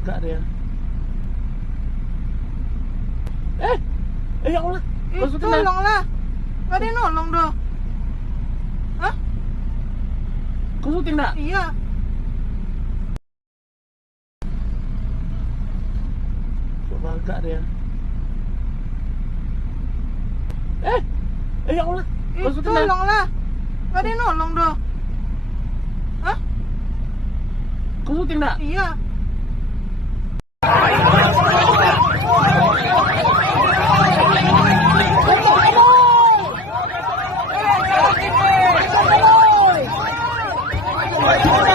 Agak dia. Ya Allah. Tolonglah. Gak ada yang nolong dong. Hah? Kau syuting tak? Iya. Coba agak dia. Ya Allah. Kau syuting tak? Tolonglah. Gak ada yang nolong dong. Hah? Kau syuting tak? Iya. Come on!